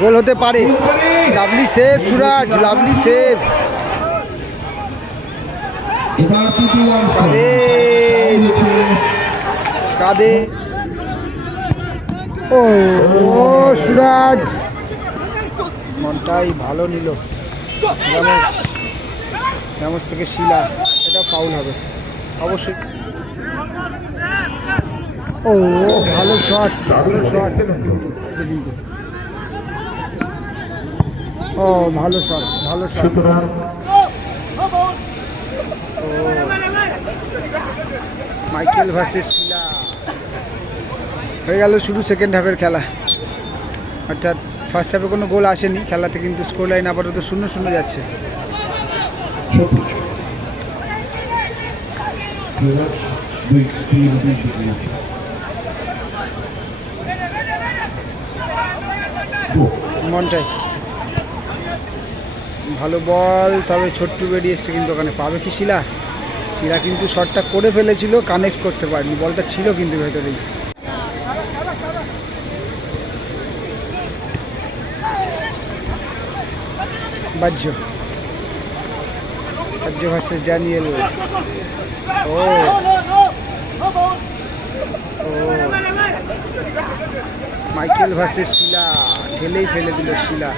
গোল হতে পারে। Lovely save, Suraj, lovely save. কাদের? কাদের? ও ও, সুরাজ। মনটাই ভালো নিল। রামোস থেকে শিলা, এটা ফাউল হবে। অবশ্যই। ও, ভালো শট ভালো শট ও ভালো শট ভালো শট সুতরাং মাইকেল ভার্সেস হয়ে গেল শুরু সেকেন্ড হাফের খেলা। অর্থাৎ ফার্স্ট হাফে কোনো গোল আসেনি খেলাতে কিন্তু স্কোর লাইন আপাতত শূন্য শূন্য যাচ্ছে। মনটাই। ভালো বল, তবে ছোট্টু বেরিয়ে এসছে কিন্তু ওখানে। পাবে কি শিলা? শিলা কিন্তু শটটা করে ফেলেছিল কানেক্ট করতে পারেনি। বলটা ছিল কিন্তু ভেতরেই। বাহ্য। বাহ্য ভার্সেস ড্যানিয়েল ও। ও। Michael versus Shila. ঠেলেই ফেলে দিল শিলা।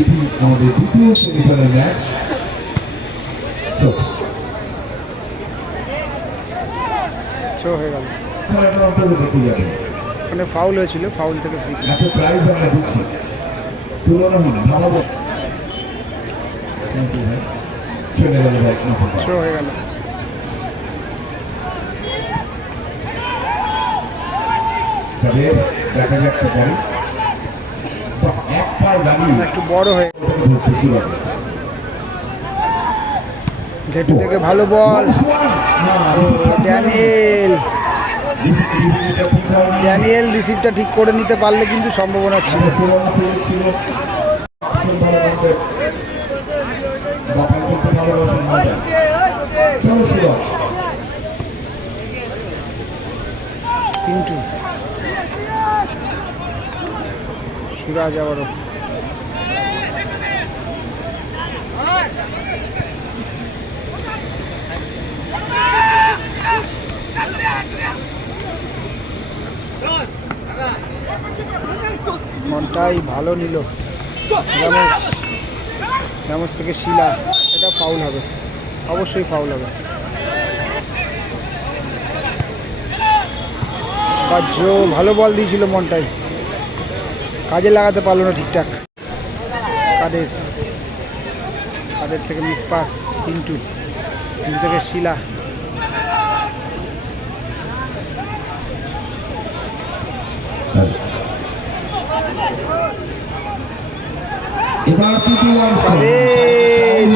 এটি আমাদের দ্বিতীয় সেমিফাইনাল ম্যাচ ওখানে ফাউল হয়েছিল ফাউল থেকে হয়ে গেল। তবে দেখা যাক কি করে তো এক দাঁড়িয়ে একটু বড় হয়ে ঘেটু থেকে ভালো বল। ড্যানিয়েল ড্যানিয়েল রিসিভটা ঠিক করে নিতে পারলে কিন্তু সম্ভাবনা ছিল। সুরজ পিন্টু সুরাজ আবারও মনটাই ভালো নিল। থেকে শিলা, এটা ফাউল হবে। অবশ্যই ফাউল হবে। ভালো বল দিয়েছিল মনটাই। কাজে লাগাতে পারল না ঠিকঠাক। কাদের কাদের থেকে মিসপাস পিন্টু পিন্টু থেকে শিলা। কাদের?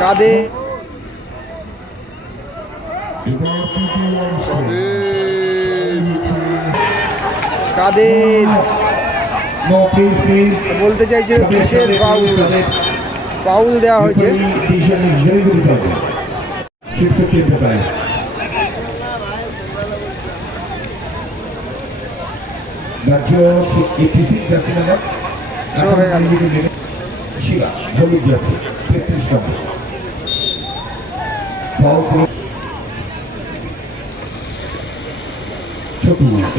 কাদের? কাদের? বলতে চাইছে কিসের ফাউল ফাউল দেওয়া হয়েছে। হয়ে হলুদ জার্সি তেত্রিশ নম্বর ফাউল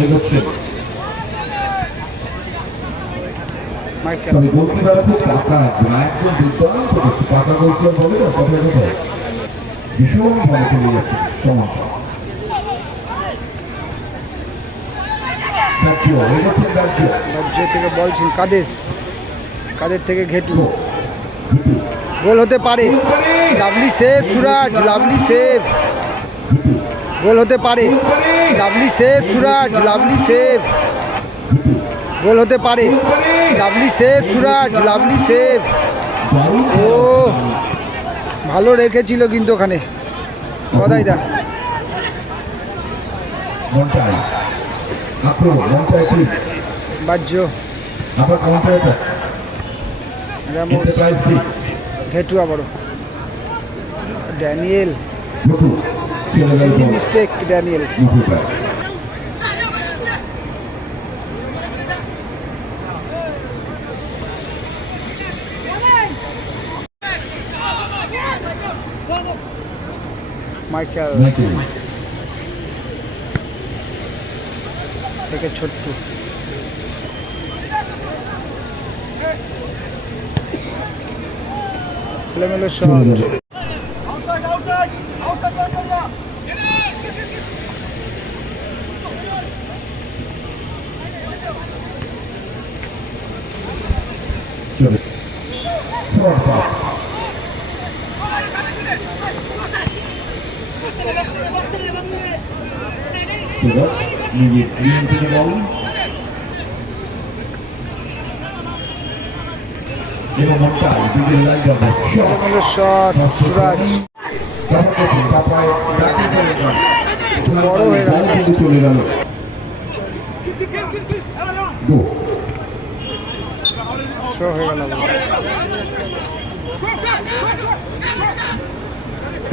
এগোচ্ছে মাইকেল তবে গোলকিপার খুব পাকা দুর্দান্ত করছে পাকা গোলকিপার বলে না ভীষণ ভালো যাচ্ছে সমাপ্ত রাজ্য থেকে বলছেন কাদের? কাদের থেকে ঘেটু? ভিটু গোল হতে পারে। Lovely save Suraj lovely save. Goal হতে পারে। Lovely save Suraj lovely save. Goal হতে পারে। Lovely save Suraj lovely save. ও ভালো রেখেছিল কিন্তু ওখানে। গদাই দা বাহ্য। ড্যানিয়েল। Mistake Daniel. মাইকেল থেকে ছোট্ট। এলোমেলো শট গেল চলে ফ্রন্ট পাস সুরজ নিজে নিয়ন্ত্রণে বল এবং শট সুরাজ বড় হয়ে গেল চলে গেল হয়ে গেল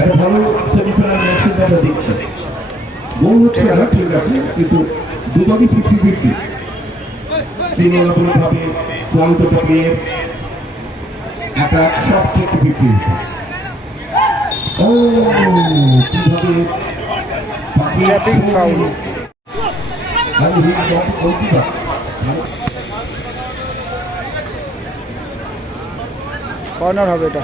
একটা ভালো সেমিফাইনাল ম্যাচ আমরা দেখছি গোল হচ্ছে না ঠিক আছে কিন্তু দুদলই ফিফটি ফিফটি তুলনামূলকভাবে কোয়ালিটি প্লেয়ার একটা সব ফিফটি ফিফটি। ও কীভাবে আমি কর্নার হবে এটা।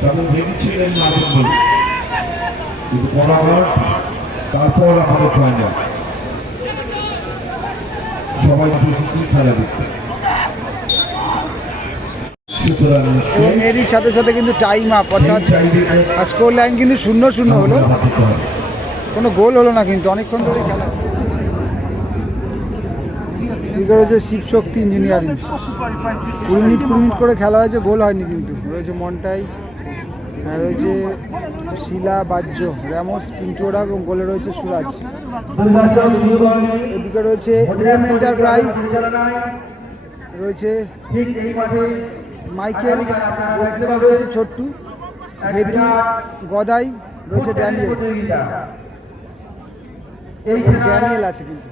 তাদের ভেবেছিলেন বলে কিন্তু পরাগত তারপর আমাদের ফাইনাল সবাই এসেছি খেলা দেখতে। এরই সাথে সাথে কিন্তু টাইম আপ অর্থাৎ স্কোর লাইন কিন্তু শূন্য শূন্য হলো। কোনো গোল হলো না কিন্তু অনেকক্ষণ ধরে খেলা। কি করেছে? শিবশক্তি ইঞ্জিনিয়ারিং কুড়ি মিনিট কুড়ি মিনিট করে খেলা হয়েছে, গোল হয়নি কিন্তু। রয়েছে মন্টাই রয়েছে শিলা বাহ্য র্যামোস পিন্টুরা এবং গোলে রয়েছে সুরাজ। এদিকে রয়েছে এম এন্টারপ্রাইজ, রয়েছে মাইকেল রয়েছে ছোট্টু, ঘেটি, গদাই, রয়েছে ড্যানিয়েল। ড্যানিয়েল আছে কিন্তু।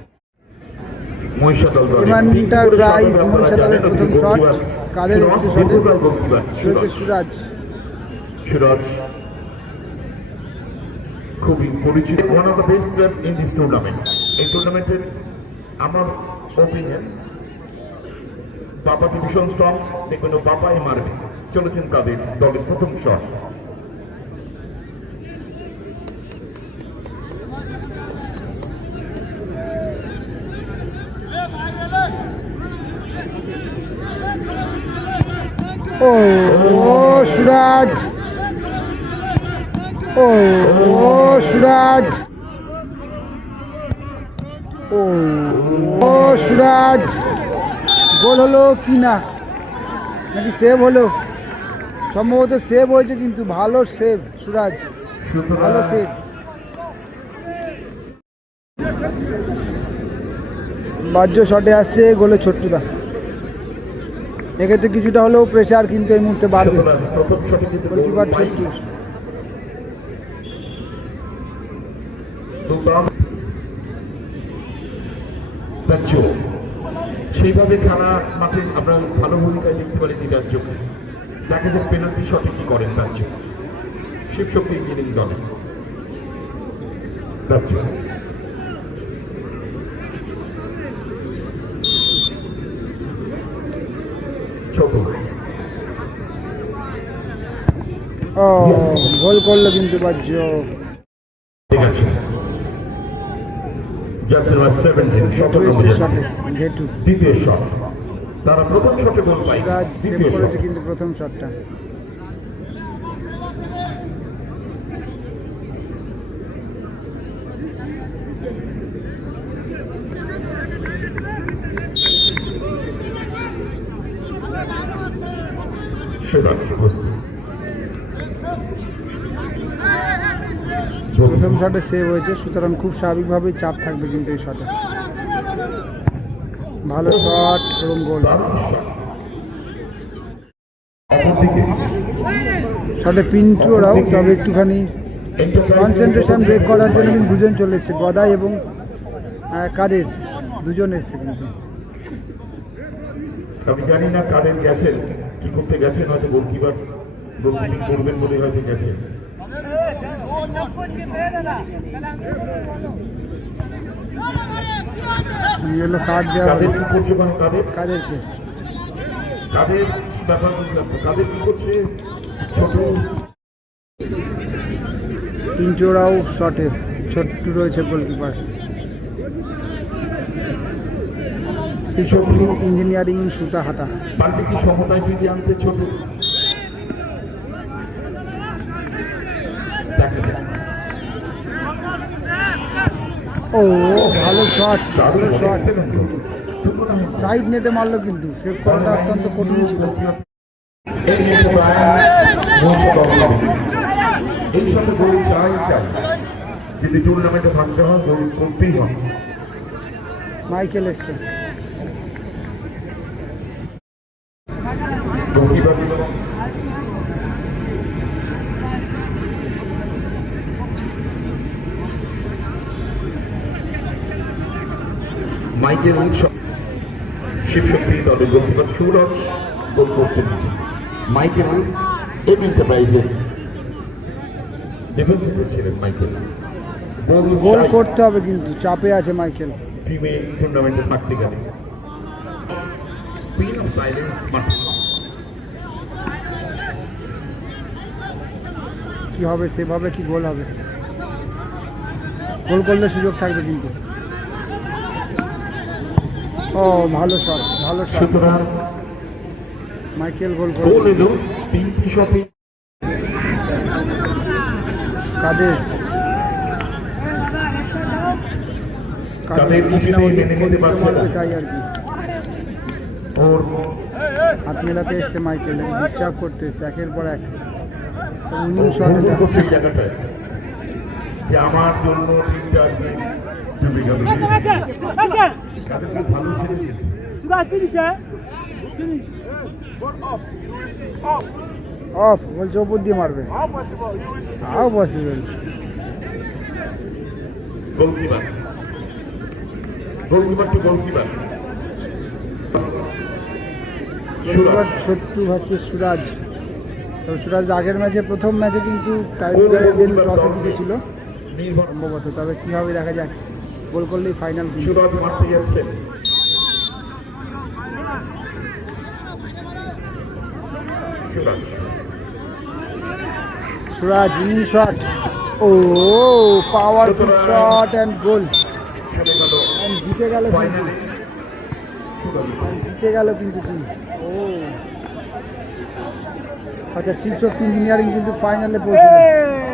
মহিষাদলের প্রথম শট। কাদের এসছে শটে? রয়েছে সুরাজ। Shiraj, খুবই পরিচিত। One of the best player in this tournament এই টুর্নামেন্টের আমার ওপিনিয়ন বাপাকে ভীষণ স্ট্রং দেখবেন ও বাপাই মারবে। চলেছেন তাদের দলের প্রথম শট। ও ও, সুরাজ। ও ও, সুরাজ। ও ও, সুরাজ। গোল হলো কি না? নাকি সেভ হলো? সম্ভবত সেভ হয়েছে কিন্তু ভালো সেভ সুরাজ। ভালো সেভ বাহ্য শটে আসছে গোলে ছোট্টুদা। এক্ষেত্রে কিছুটা হলেও প্রেশার কিন্তু এই মুহূর্তে বাড়বে। সেইভাবে খেলা মাঠে আমরা ভালো ভূমিকায় দেখতে পারি দিদার চোখে দেখা যাক পেনাল্টি শটে কি করেন প্যাচো শিবশক্তি ইঞ্জিনিয়ারিং দলে। ও গোল করল কিন্তু বাহ্য। ঠিক আছে। জাসের ওয়াজ সেভেন্টিন ঘেটু নম্বর শটে দ্বিতীয় শট তারা প্রথম শটে গোল পায়। দ্বিতীয় শট কিন্তু প্রথম শটটা প্রথম শটে সেভ হয়েছে সুতরাং খুব স্বাভাবিকভাবেই চাপ থাকবে কিন্তু এই শটে ভালো শট এবং গোল শট পিন্টু ওরাও তবে একটুখানি কনসেন্ট্রেশন ব্রেক করার জন্য কিন্তু দুজন চলে এসছে গদাই এবং কাদের? দুজন এসছে কিন্তু। আমি জানি না কাদের কি করতে গেছেন হয়তো গোলকিপার গোলকিপিং করবেন বলে হয়তো গেছেন ইয়েলো কার্ড দেওয়া কাদের কি করছে মানে কাদের? কাদেরকে কাদের ব্যাপার কাদের কি করছে? ছোট। পিন্টু ওরাও শটে। ছোট্ট রয়েছে গোলকিপার। শিশক্তি ইঞ্জিনিয়ারিং সুতাহাটা। পাল্টে কি সমতায় ফিরিয়ে আনতে ছোট? ও ভালো শট ভালো শট goal। সাইড নেটে মারলো কিন্তু সেভ করাটা অত্যন্ত কঠিন ছিল। এই মুহূর্তে প্রায় নশো দশ মিনিট। এই সাথে গোল চাই চাই। যদি টুর্নামেন্টে থাকতে হয় গোল করতেই হয় মাইকেল এসছে। দিল মাইকেল শিবশক্তি দলের গোলকিপার সুরজ গোল করতে মাইকেল এম এন্টারপ্রাইজের ডিফেন্সিভে ছিলেন মাইকেল। গোল করতে হবে কিন্তু চাপে আছে মাইকেল। টিমে টুর্নামেন্টে থাকতে গেলে কুইন অফ সাইলেন্স মাঠে কি হবে সেভাবে কি গোল হবে? গোল করলে সুযোগ থাকবে কিন্তু। ও ভালো শট ভালো শট মাইকেল গোল করে কাদের? কাদের কাদের? নিজেদের মেনে নিতে পারছে না। তাই আর কি। ওর হাত মেলাতে এসছে মাইকেল ডিস্টার্ব করতে এসছে একের পর এক। জায়গাটায় যে আমার জন্য টিমটা আজকে ডুবে গেল। কাদেরকে ভালো ছেড়ে দিয়েছে অফ বলছে ওপর দিয়ে মারবে। তাও possible goalkeeper. Goalkeeper to goalkeeper. Chhotu হচ্ছে সুরাজ। তো সুরাজ আগের ম্যাচে প্রথম ম্যাচে কিন্তু ছিল সম্ভবত। তবে কী হবে দেখা যাক গোল করলেই ফাইনাল মারতে সুরাজ। Winning shot. O powerful shot and goal. জিতে গেল জিতে গেল কিন্তু টিম। ও। আচ্ছা শিবশক্তি ইঞ্জিনিয়ারিং কিন্তু ফাইনালে পৌঁছে